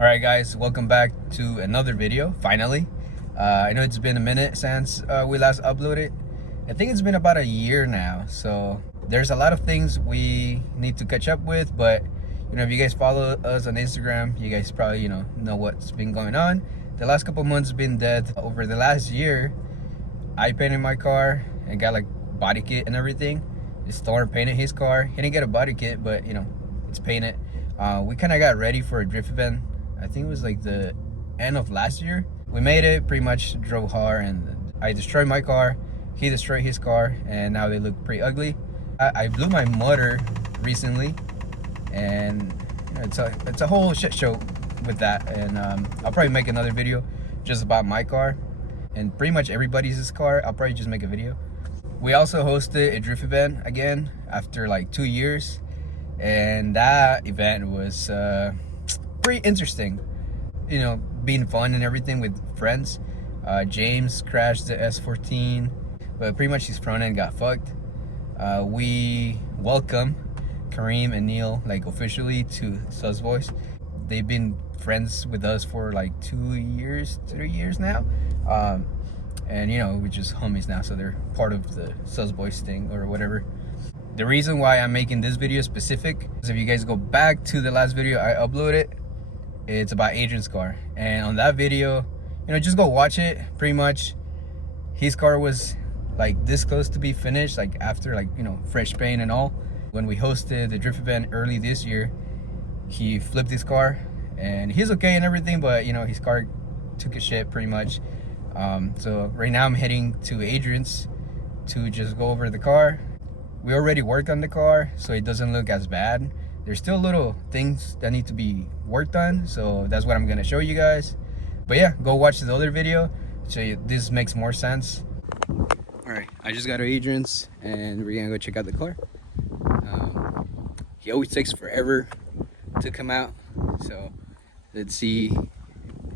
Alright guys, welcome back to another video, finally. I know it's been a minute since we last uploaded. I think it's been about a year now, so there's a lot of things we need to catch up with, but if you guys follow us on Instagram, you guys probably know what's been going on. The last couple months been dead. Over the last year, I painted my car and got like body kit and everything. Storm painted his car. He didn't get a body kit, but it's painted. We kind of got ready for a drift event. I think it was like the end of last year. We made it, pretty much drove hard, and I destroyed my car. He destroyed his car, and now they look pretty ugly. I blew my motor recently, and it's a whole shit show with that. And I'll probably make another video just about my car and pretty much everybody's car. I'll probably just make a video. We also hosted a drift event again after like 2 years, and that event was pretty interesting, being fun and everything with friends. James crashed the S14, but pretty much his front end got fucked. We welcome Kareem and Neil like officially to Susboyz. They've been friends with us for like 3 years now, and we're just homies now, so they're part of the Susboyz thing or whatever. The reason why I'm making this video specific is if you guys go back to the last video I uploaded, it's about Adrian's car, and on that video, just go watch it. Pretty much his car was like this close to be finished, like after fresh paint and all. When we hosted the drift event early this year, he flipped his car and he's okay and everything, but his car took a shit pretty much. So right now I'm heading to Adrian's to just go over the car. We already worked on the car, so it doesn't look as bad. There's still little things that need to be worked on, so that's what I'm gonna show you guys. But yeah, go watch the other video so this makes more sense. All right, I just got to Adrian's and we're gonna go check out the car. He always takes forever to come out, so let's see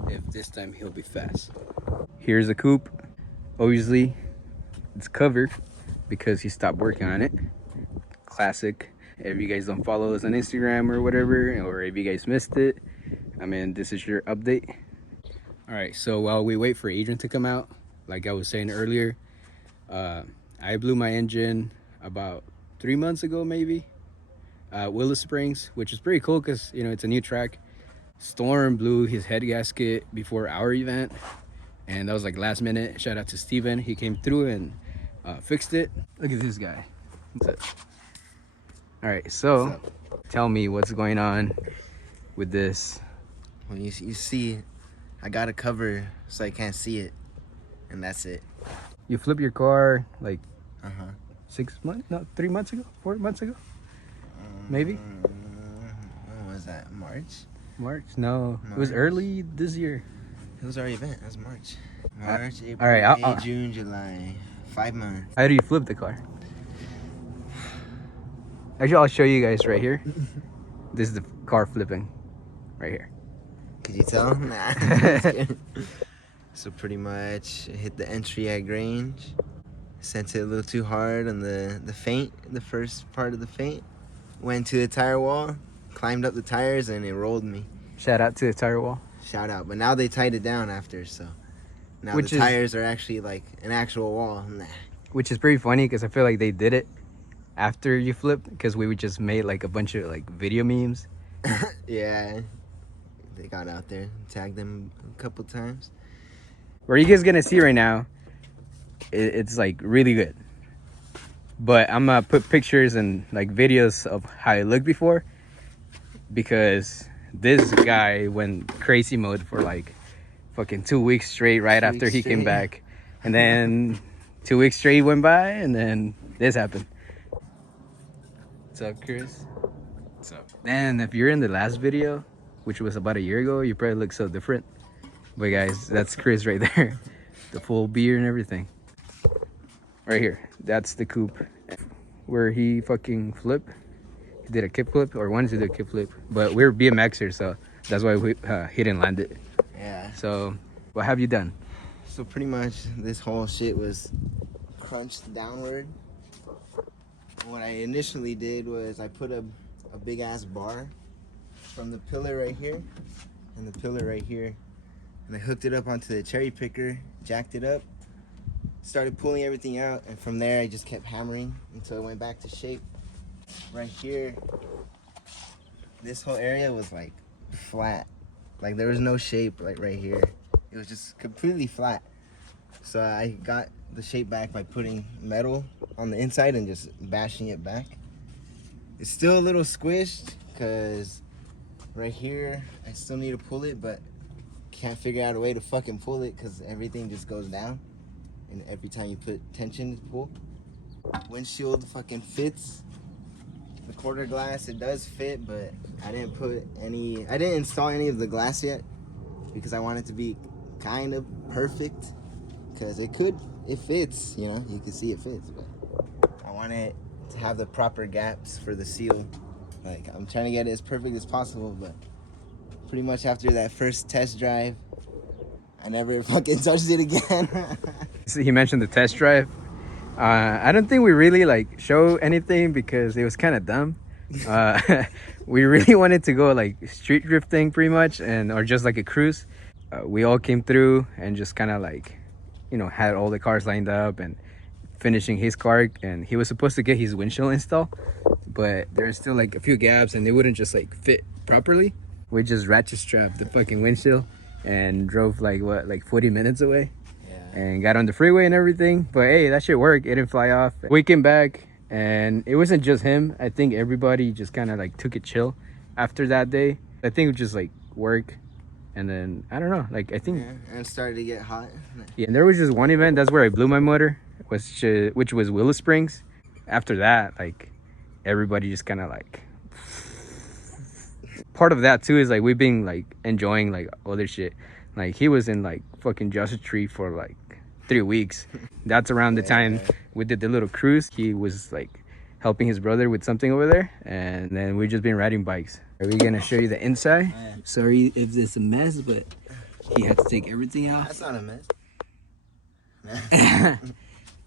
if this time he'll be fast. Here's the coupe. Obviously it's covered because he stopped working on it. Classic. If you guys don't follow us on Instagram or whatever, or if you guys missed it, this is your update. All right, so while we wait for Adrian to come out, like I was saying earlier, I blew my engine about 3 months ago, maybe, Willow Springs, which is pretty cool because it's a new track. Storm blew his head gasket before our event, and that was like last minute. Shout out to Steven, he came through and fixed it. Look at this guy. What's up? All right, so tell me what's going on with this. Well, you see, I got a cover so I can't see it, and that's it. You flipped your car like 6 months, no, 3 months ago, 4 months ago, maybe. When was that? March? No, it was early this year. It was our event. It was March, April, all right, May, June, July. 5 months. How do you flip the car? Actually, I'll show you guys right here. This is the car flipping right here. Could you tell? Nah. So pretty much hit the entry at Grange, sent it a little too hard on the feint, the first part of the feint, went to the tire wall, climbed up the tires, and it rolled me. Shout out to the tire wall. Shout out. But now they tied it down after, so now the tires are actually like an actual wall. Nah. Which is pretty funny because I feel like they did it after you flipped, because we just made like a bunch of like video memes. Yeah, they got out there, tagged them a couple times. What you guys gonna see right now, it's like really good, but I'm gonna put pictures and like videos of how it looked before, because this guy went crazy mode for like fucking 2 weeks straight right after he came back, and then 2 weeks straight went by, and then this happened. What's up, Chris? What's up? And if you're in the last video, which was about a year ago, you probably look so different. But guys, that's Chris right there. The full beard and everything. Right here, that's the coupe where he fucking flipped. He did a kick flip, or wanted to do a kick flip, but we're BMXers, so that's why he didn't land it. Yeah. So what have you done? So pretty much this whole shit was crunched downward. What I initially did was I put a big ass bar from the pillar right here and the pillar right here. And I hooked it up onto the cherry picker, jacked it up, started pulling everything out, and from there I just kept hammering until it went back to shape. Right here, this whole area was like flat. Like there was no shape like right here. It was just completely flat. So I got the shape back by putting metal on the inside and just bashing it back. It's still a little squished because right here I still need to pull it, but can't figure out a way to fucking pull it because everything just goes down. And every time you put tension to pull. Windshield fucking fits. The quarter glass, it does fit, but I didn't install any of the glass yet because I want it to be kind of perfect. Because it fits, you know, you can see it fits, but I want it to have the proper gaps for the seal. Like, I'm trying to get it as perfect as possible, but pretty much after that first test drive, I never fucking touched it again. So he mentioned the test drive. I don't think we really like show anything because it was kind of dumb. We really wanted to go like street drifting pretty much, or just like a cruise. We all came through and just kind of like, you know, had all the cars lined up and finishing his car, and he was supposed to get his windshield installed, but there's still like a few gaps and they wouldn't just like fit properly. We just ratchet strapped the fucking windshield and drove like 40 minutes away. And got on the freeway and everything, but hey, that shit worked. It didn't fly off. We came back and it wasn't just him. I think everybody just kind of like took it chill after that day. I think it just like work, and then I don't know, like I think and it started to get hot. Yeah, and there was just one event, that's where I blew my motor, which was Willow Springs. After that, like everybody just kind of like, part of that too is like we've been like enjoying like other shit. Like he was in like fucking Joshua Tree for like 3 weeks. That's around the time we did the little cruise. He was like helping his brother with something over there, and then we've just been riding bikes. Are we gonna show you the inside? Sorry if it's a mess, but he had to take everything out. That's not a mess.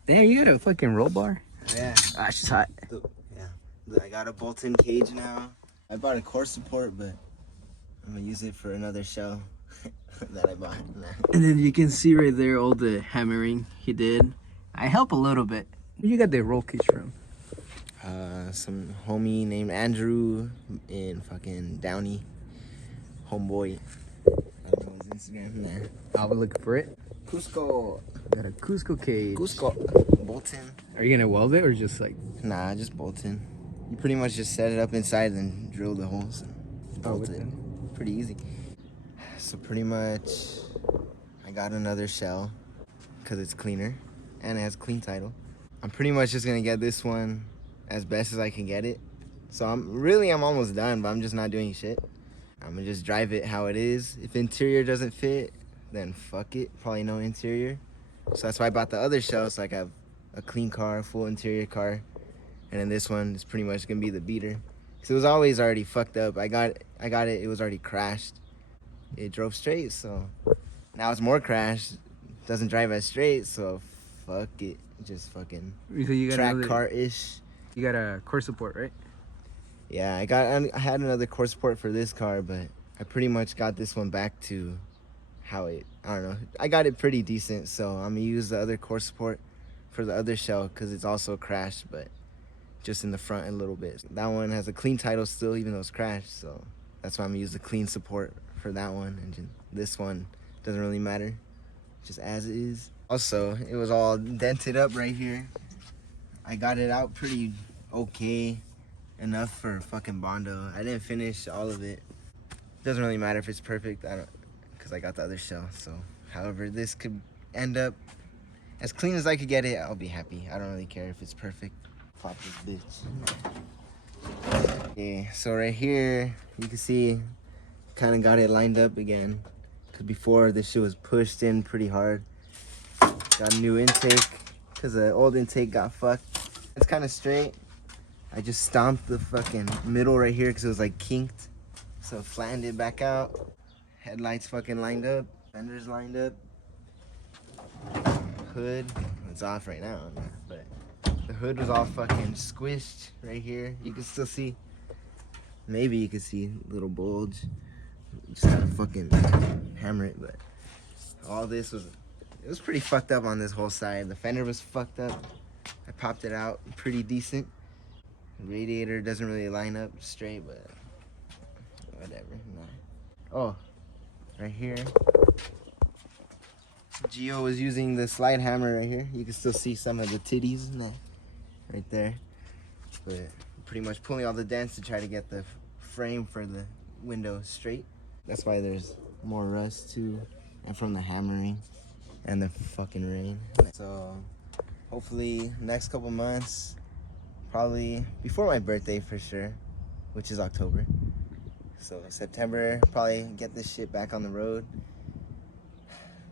Damn, you got a fucking roll bar? Yeah. Ah, it's just hot. Yeah. I got a bolt-in cage now. I bought a core support, but I'm gonna use it for another shell that I bought. And then you can see right there all the hammering he did. I help a little bit. Where you got the roll cage from? Some homie named Andrew in fucking Downey. Homeboy. I don't know his Instagram. Nah. I'll be looking for it. Cusco. Got a Cusco cage. Cusco. Bolton. Are you gonna weld it or just like? Nah, just Bolton. You pretty much just set it up inside and drill the holes. Bolt it. Pretty easy. So pretty much, I got another shell because it's cleaner and it has clean title. I'm pretty much just gonna get this one as best as I can get it. So I'm almost done, but I'm just not doing shit. I'm gonna just drive it how it is. If interior doesn't fit, then fuck it. Probably no interior. So that's why I bought the other shell, so I have a clean car, full interior car. And then this one is pretty much gonna be the beater. Cause it was always already fucked up. I got it, it was already crashed. It drove straight, so now it's more crashed. Doesn't drive as straight, so fuck it. Just fucking So you got track car-ish. You got a core support, right? Yeah, I had another core support for this car, but I pretty much got this one back to how I don't know. I got it pretty decent, so I'm gonna use the other core support for the other shell because it's also crashed, but just in the front a little bit. That one has a clean title still, even though it's crashed, so that's why I'm gonna use the clean support for that one. And this one doesn't really matter, just as it is. Also, it was all dented up right here. I got it out pretty okay, enough for fucking Bondo. I didn't finish all of it. Doesn't really matter if it's perfect, because I got the other shell. So however this could end up, as clean as I could get it, I'll be happy. I don't really care if it's perfect. Pop this bitch. Okay, so right here you can see kind of got it lined up again, because before this shit was pushed in pretty hard. Got a new intake because the old intake got fucked. It's kind of straight. I just stomped the fucking middle right here because it was like kinked, so flattened it back out. Headlights fucking lined up, fenders lined up. Hood, it's off right now, but the hood was all fucking squished right here. You can still see, maybe you can see a little bulge, just gotta fucking hammer it. But all this was, it was pretty fucked up on this whole side. The fender was fucked up. I popped it out pretty decent. The radiator doesn't really line up straight, but whatever. No. Oh, right here. Gio was using the slide hammer right here. You can still see some of the titties in there, right there. But pretty much pulling all the dents to try to get the frame for the window straight. That's why there's more rust too, and from the hammering and the fucking rain. So hopefully next couple months, probably before my birthday for sure, which is October. So September, probably get this shit back on the road.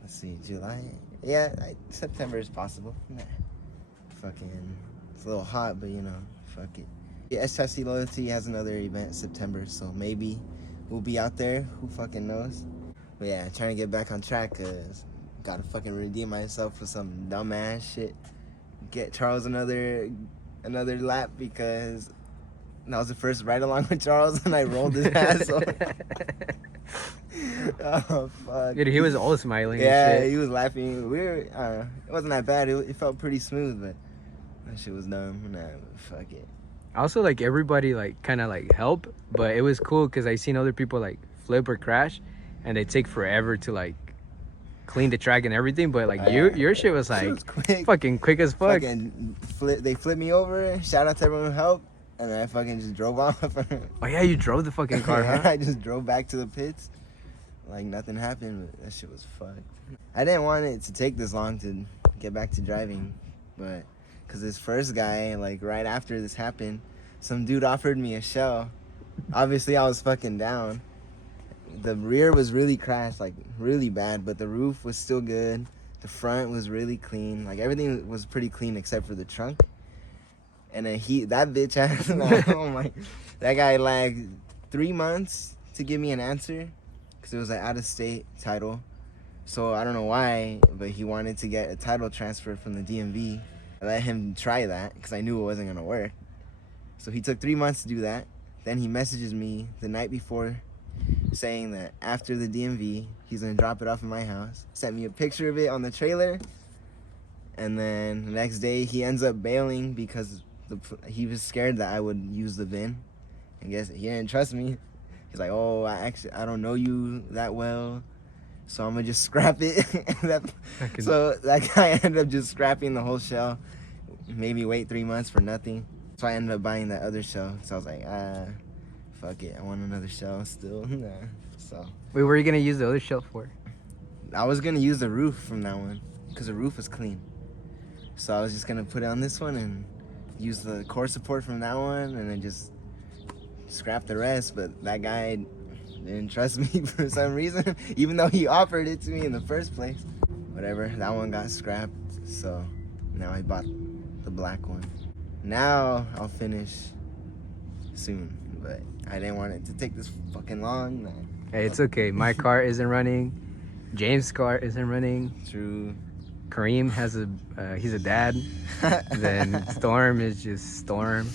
Let's see, July. Yeah, September is possible. Nah. Fucking, it's a little hot, but you know, fuck it. Yeah, S-Chassis Loyalty has another event September, so maybe we'll be out there. Who fucking knows? But yeah, trying to get back on track, cause gotta fucking redeem myself for some dumbass shit. Get Charles another lap, because that was the first ride along with Charles, and I rolled his ass off. Oh fuck! Dude, he was all smiling. Yeah, and shit. he was laughing. We were, I don't know. It wasn't that bad. It felt pretty smooth, but that shit was dumb. Nah, fuck it. Also, like, everybody like kind of like help, but it was cool because I seen other people like flip or crash, and they take forever to like clean the track and everything. But like your shit was like quick. fucking quick as fuck. Fucking they flipped me over. Shout out to everyone who helped, and I fucking just drove off. Oh yeah, you drove the fucking car, huh? I just drove back to the pits like nothing happened, but that shit was fucked. I didn't want it to take this long to get back to driving, but because this first guy, like right after this happened, some dude offered me a shell. Obviously I was fucking down. The rear was really crashed, like really bad, but the roof was still good. The front was really clean. Like everything was pretty clean except for the trunk. And then that bitch ass, oh my, that guy lagged 3 months to give me an answer, because it was an out-of-state title. So I don't know why, but he wanted to get a title transfer from the DMV. I let him try that because I knew it wasn't gonna work. So he took 3 months to do that. Then he messages me the night before saying that after the DMV, he's gonna drop it off at my house. Sent me a picture of it on the trailer. And then the next day he ends up bailing because he was scared that I would use the VIN. I guess he didn't trust me. He's like, oh, I don't know you that well, so I'm gonna just scrap it. So that guy ended up just scrapping the whole shell. Maybe wait 3 months for nothing. So I ended up buying that other shell. So I was like, fuck it, I want another shell still. Nah. So. Wait, what are you gonna use the other shell for? I was gonna use the roof from that one because the roof was clean. So I was just gonna put it on this one and use the core support from that one, and then just scrap the rest. But that guy didn't trust me for some reason, even though he offered it to me in the first place. Whatever, that one got scrapped, so now I bought the black one. Now I'll finish soon, but I didn't want it to take this fucking long. Nah. Hey, it's okay. My car isn't running. James' car isn't running. True. Kareem has he's a dad. Then Storm is just Storm.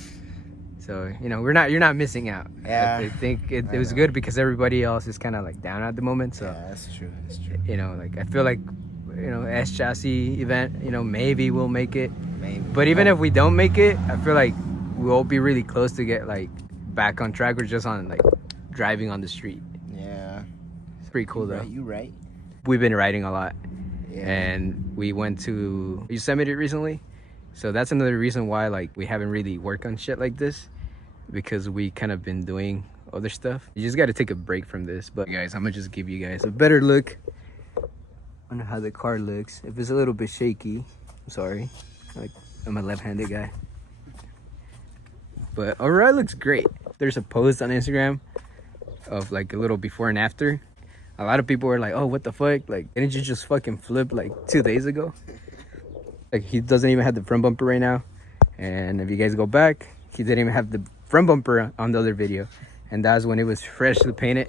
So, you know, you're not missing out. Yeah. I think it was good because everybody else is kind of like down at the moment. So, yeah, that's true. That's true. You know, like I feel like, you know, S-Chassis event, you know, maybe we'll make it. Maybe. But even if we don't make it, I feel like we'll be really close to get like back on track. We're just on like driving on the street. Yeah. It's pretty cool though. You right. We've been riding a lot. Yeah. And we went to Yosemite recently, so that's another reason why like we haven't really worked on shit like this, because we kind of been doing other stuff. You just got to take a break from this. But guys, I'm gonna just give you guys a better look on how the car looks. If it's a little bit shaky, I'm sorry, like I'm a left-handed guy, but overall it looks great. There's a post on Instagram of like a little before and after. A lot of people were like, oh, what the fuck? Like, didn't you just fucking flip like 2 days ago? Like, he doesn't even have the front bumper right now. And if you guys go back, he didn't even have the front bumper on the other video. And that was when it was freshly painted.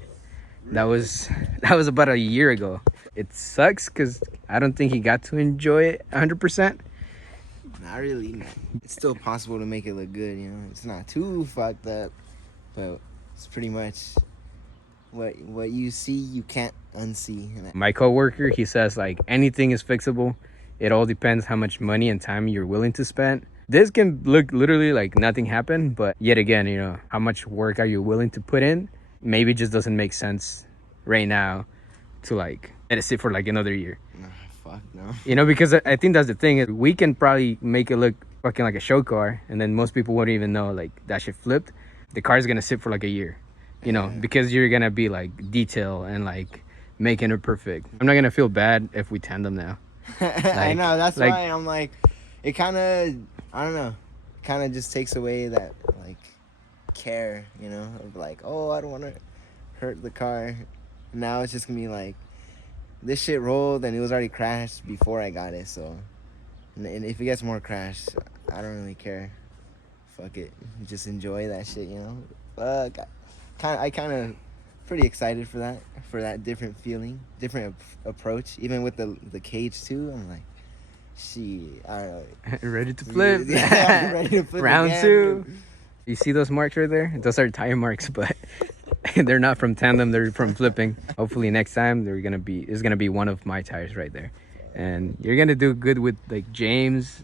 That was about a year ago. It sucks because I don't think he got to enjoy it 100%. Not really. No. It's still possible to make it look good, you know. It's not too fucked up, but it's pretty much what you see, you can't unsee. My coworker, he says like anything is fixable. It all depends how much money and time you're willing to spend. This can look literally like nothing happened, but yet again, you know, how much work are you willing to put in? Maybe it just doesn't make sense right now to like let it sit for like another year. Fuck no. You know, because I think that's the thing. Is we can probably make it look fucking like a show car, and then most people wouldn't even know like that shit flipped. The car's gonna sit for like a year, you know, because you're gonna be like detail and like making it perfect. I'm not gonna feel bad if we tandem now. I know, that's like- why I'm like, it kind of, I don't know, kind of just takes away that like care, you know, of like, oh, I don't want to hurt the car. Now it's just gonna be like, this shit rolled and it was already crashed before I got it, so, and if it gets more crashed, I don't really care. Fuck it, just enjoy that shit, you know. Fuck, I kind of pretty excited for that different feeling, different approach. Even with the cage too, I'm like, shit, I don't know. Ready to flip. Yeah, I'm ready to flip Round again. 2. You see those marks right there? Those are tire marks, but they're not from tandem, they're from flipping. Hopefully next time there's gonna be one of my tires right there. And you're gonna do good with like James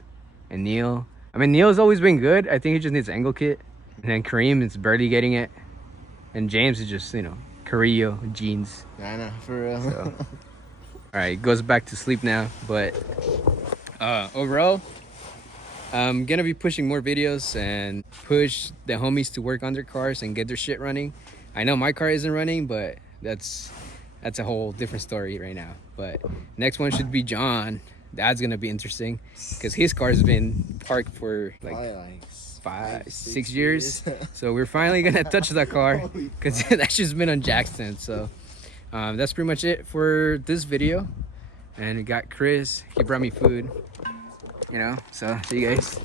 and Neil. I mean, Neil's always been good. I think he just needs angle kit. And then Kareem is barely getting it. And James is just, you know, Carrillo jeans. I know, for real. So, all right, goes back to sleep now. But overall, I'm gonna be pushing more videos and push the homies to work on their cars and get their shit running. I know my car isn't running, but that's a whole different story right now. But next one should be John. That's gonna be interesting because his car's been parked for like Probably like 5-6 years. So we're finally gonna touch that car because that's just been on Jackson. So that's pretty much it for this video. And we got Chris, he brought me food, you know, so see you guys.